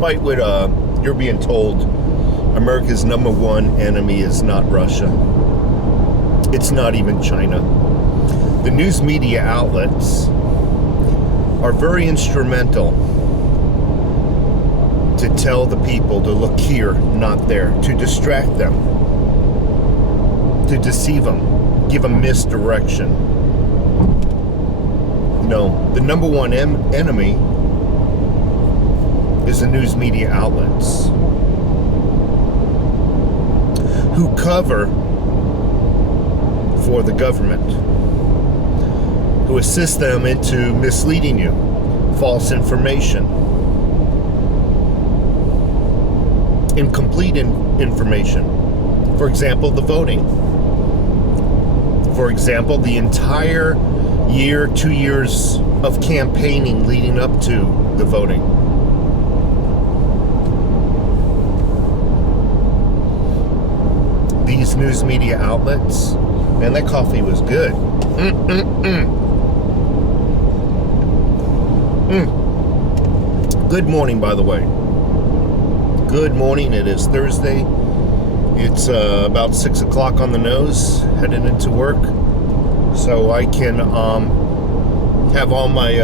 despite what you're being told, America's number one enemy is not Russia. It's not even China. The news media outlets are very instrumental to tell the people to look here, not there, to distract them, to deceive them, give them misdirection. No, the number one enemy is the news media outlets who cover for the government, who assist them into misleading you, false information, incomplete information. For example, the voting. For example, the entire year, 2 years of campaigning leading up to the voting. These news media outlets, man, that coffee was good. Good morning, by the way. Good morning. It is Thursday. It's about 6 o'clock on the nose, heading into work, so I can have all my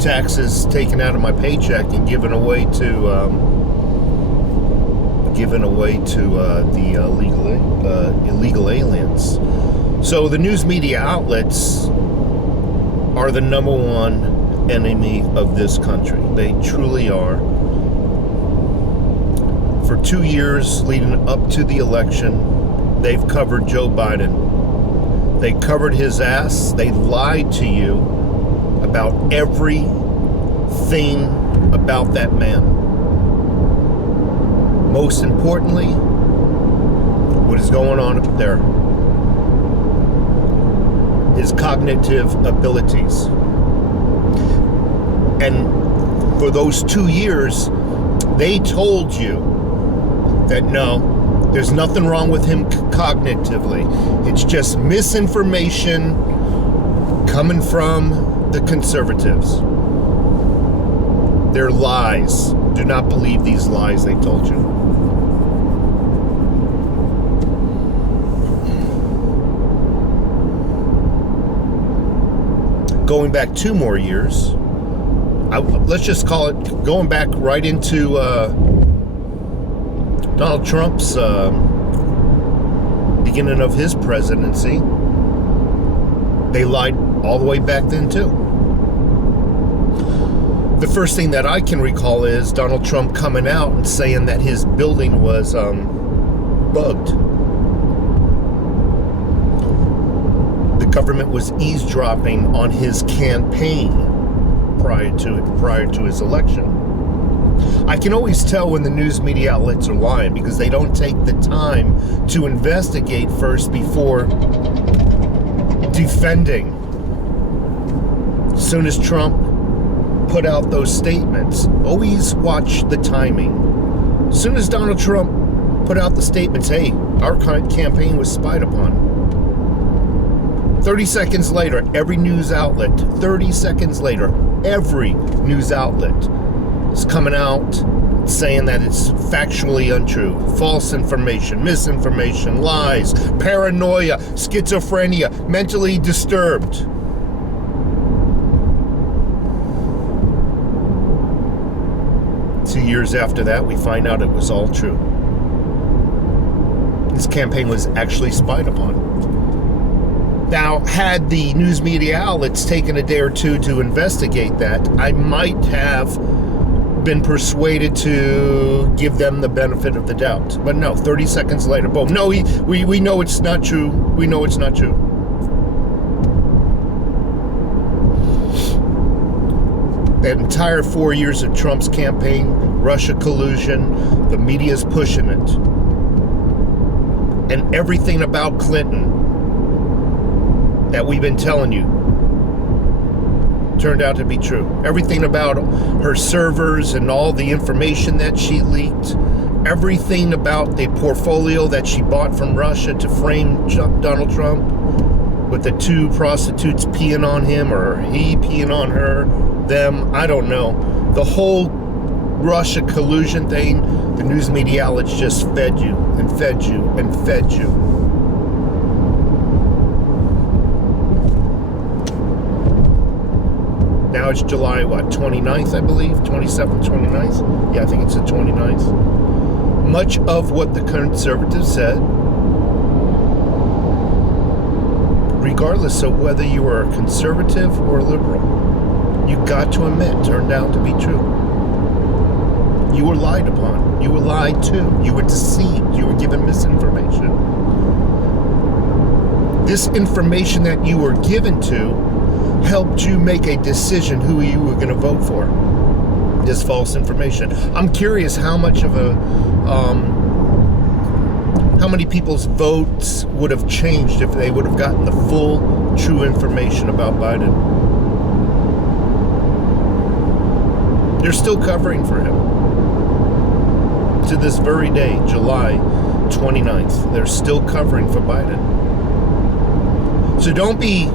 taxes taken out of my paycheck and given away to the illegal aliens. So the news media outlets are the number one enemy of this country. They truly are. For 2 years leading up to the election, they've covered Joe Biden. They covered his ass. They lied to you about everything about that man. Most importantly, what is going on up there, his cognitive abilities. And for those 2 years, they told you that no, there's nothing wrong with him cognitively. It's just misinformation coming from the conservatives. They're lies. Do not believe these lies they told you. Going back 2 more years, let's just call it going back right into Donald Trump's beginning of his presidency. They lied all the way back then too. The first thing that I can recall is Donald Trump coming out and saying that his building was bugged. The government was eavesdropping on his campaign prior to his election. I can always tell when the news media outlets are lying because they don't take the time to investigate first before defending. As soon as Trump put out those statements, always watch the timing. As soon as Donald Trump put out the statements, hey, our campaign was spied upon, 30 seconds later, every news outlet is coming out saying that it's factually untrue, false information, misinformation, lies, paranoia, schizophrenia, mentally disturbed. Two years after that, we find out it was all true. This campaign was actually spied upon. Now, had the news media outlets taken a day or two to investigate that, I might have been persuaded to give them the benefit of the doubt. But no, 30 seconds later, boom. No, we know it's not true. We know it's not true. That entire 4 years of Trump's campaign, Russia collusion, the media's pushing it. And everything about Clinton that we've been telling you turned out to be true. Everything about her servers and all the information that she leaked, everything about the portfolio that she bought from Russia to frame Donald Trump, with the 2 prostitutes peeing on him or he peeing on her, them, I don't know. The whole Russia collusion thing, the news media outlets just fed you and fed you and fed you. Now it's July, 29th, I believe? 27th, 29th? Yeah, I think it's the 29th. Much of what the conservatives said, regardless of whether you are a conservative or a liberal, you got to admit, turned out to be true. You were lied upon. You were lied to. You were deceived. You were given misinformation. This information that you were given to helped you make a decision who you were going to vote for. This false information. I'm curious how much of how many people's votes would have changed if they would have gotten the full, true information about Biden. They're still covering for him. To this very day, July 29th, they're still covering for Biden. So don't be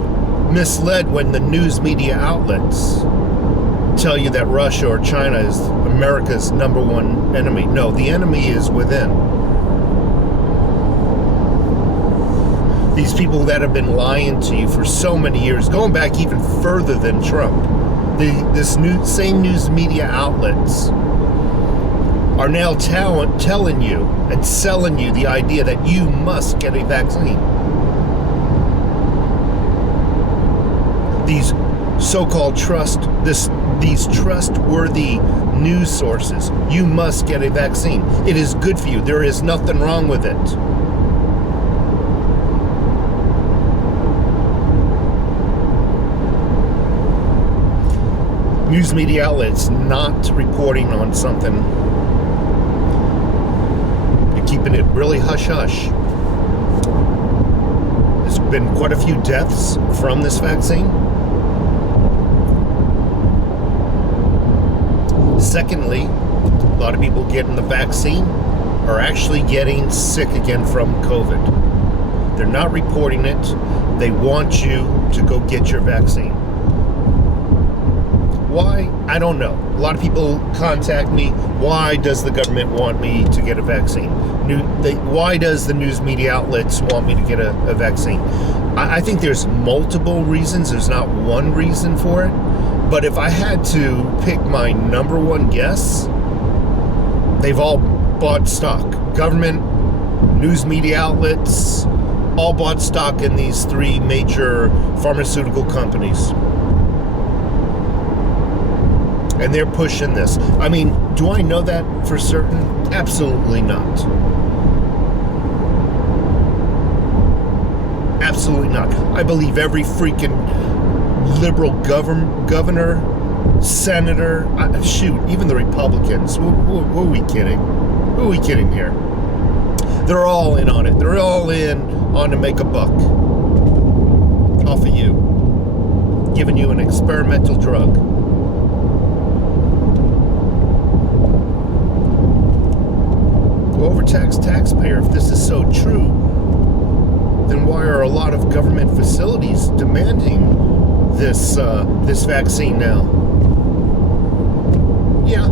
misled when the news media outlets tell you that Russia or China is America's #1 enemy. No, the enemy is within. These people that have been lying to you for so many years, going back even further than Trump, same news media outlets are now telling you and selling you the idea that you must get a vaccine. These so-called these trustworthy news sources, you must get a vaccine. It is good for you. There is nothing wrong with it. News media outlets not reporting on something. They're keeping it really hush-hush. There's been quite a few deaths from this vaccine. Secondly, a lot of people getting the vaccine are actually getting sick again from COVID. They're not reporting it. They want you to go get your vaccine. Why? I don't know. A lot of people contact me. Why does the government want me to get a vaccine? Why does the news media outlets want me to get a vaccine? I think there's multiple reasons. There's not one reason for it. But if I had to pick my #1 guess, they've all bought stock. Government, news media outlets, all bought stock in these 3 major pharmaceutical companies. And they're pushing this. I mean, do I know that for certain? Absolutely not. Absolutely not. I believe every freaking liberal governor, senator, shoot, even the Republicans. Who are we kidding? Who are we kidding here? They're all in on it. They're all in on to make a buck off of you, giving you an experimental drug. To overtax taxpayer, if this is so true, then why are a lot of government facilities demanding this vaccine now? Yeah,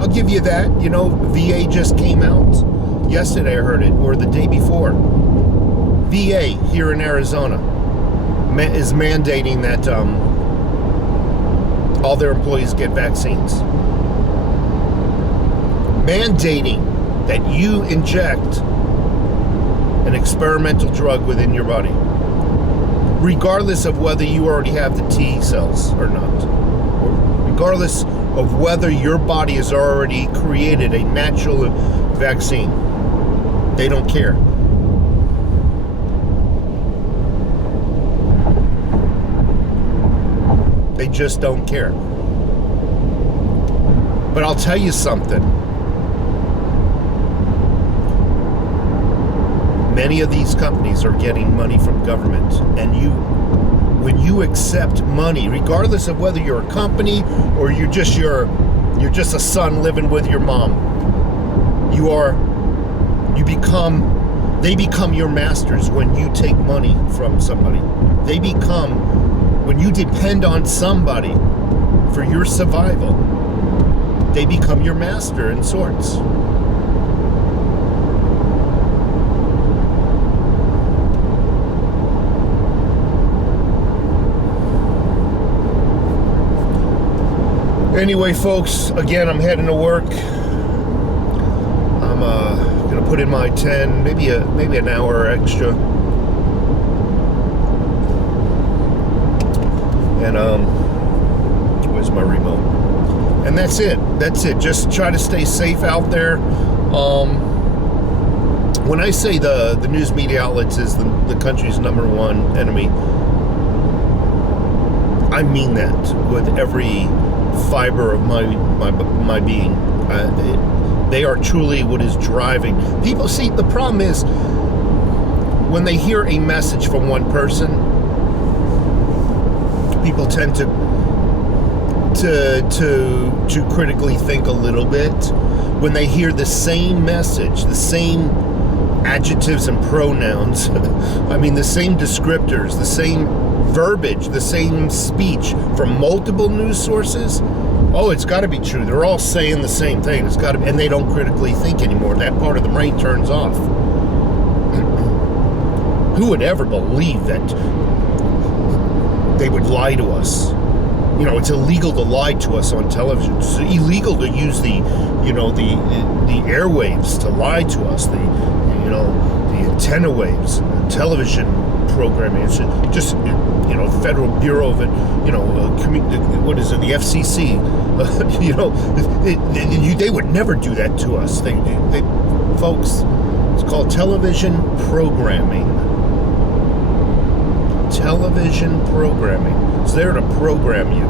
I'll give you that. You know, VA just came out yesterday, I heard it, or the day before. VA here in Arizona is mandating that all their employees get vaccines. Mandating that you inject an experimental drug within your body, regardless of whether you already have the T cells or not, or regardless of whether your body has already created a natural vaccine. They don't care. They just don't care. But I'll tell you something. Many of these companies are getting money from government, and when you accept money, regardless of whether you're a company or you're just a son living with your mom, they become your masters when you take money from somebody. When you depend on somebody for your survival, they become your master in sorts. Anyway, folks, again, I'm heading to work. I'm gonna put in my 10, maybe an hour extra, and where's my remote? And that's it. Just try to stay safe out there. When I say the news media outlets is the country's #1 enemy, I mean that with every fiber of my being. They are truly what is driving people. See, the problem is when they hear a message from one person, people tend to critically think a little bit. When they hear the same message, the same adjectives and pronouns, I mean the same descriptors, the same verbiage, the same speech from multiple news sources, oh, it's got to be true. They're all saying the same thing. It's got to, and they don't critically think anymore. That part of the brain turns off. Who would ever believe that they would lie to us? You know, it's illegal to lie to us on television. It's illegal to use the airwaves to lie to us. The antenna waves, television programming. It's just, Federal Bureau of it, what is it, the FCC, they would never do that to us. They folks, it's called television programming. Television programming. It's there to program you.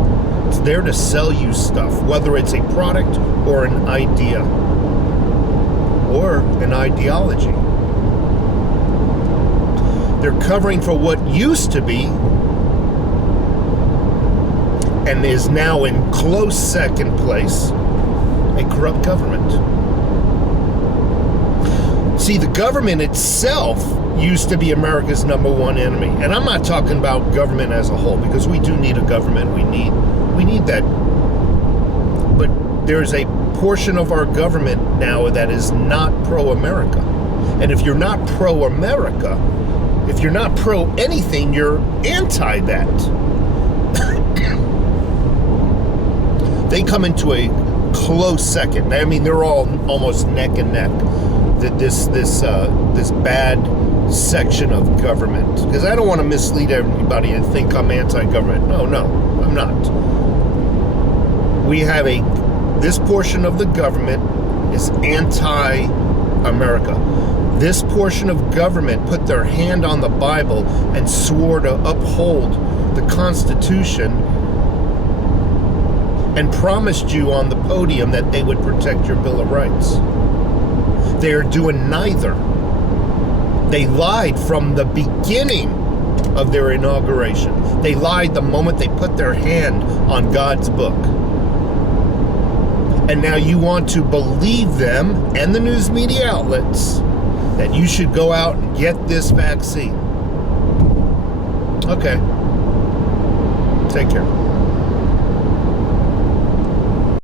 It's there to sell you stuff, whether it's a product or an idea or an ideology. They're covering for what used to be and is now in close second place, a corrupt government. See, the government itself used to be America's #1 enemy. And I'm not talking about government as a whole, because we do need a government. We need that. But there's a portion of our government now that is not pro-America. And if you're not pro-America, if you're not pro anything, you're anti that. They come into a close second. I mean, they're all almost neck and neck. This bad section of government. Because I don't want to mislead everybody and think I'm anti-government. No, I'm not. We have this portion of the government is anti-America. This portion of government put their hand on the Bible and swore to uphold the Constitution and promised you on the podium that they would protect your Bill of Rights. They are doing neither. They lied from the beginning of their inauguration. They lied the moment they put their hand on God's book. And now you want to believe them and the news media outlets that you should go out and get this vaccine. Okay. Take care.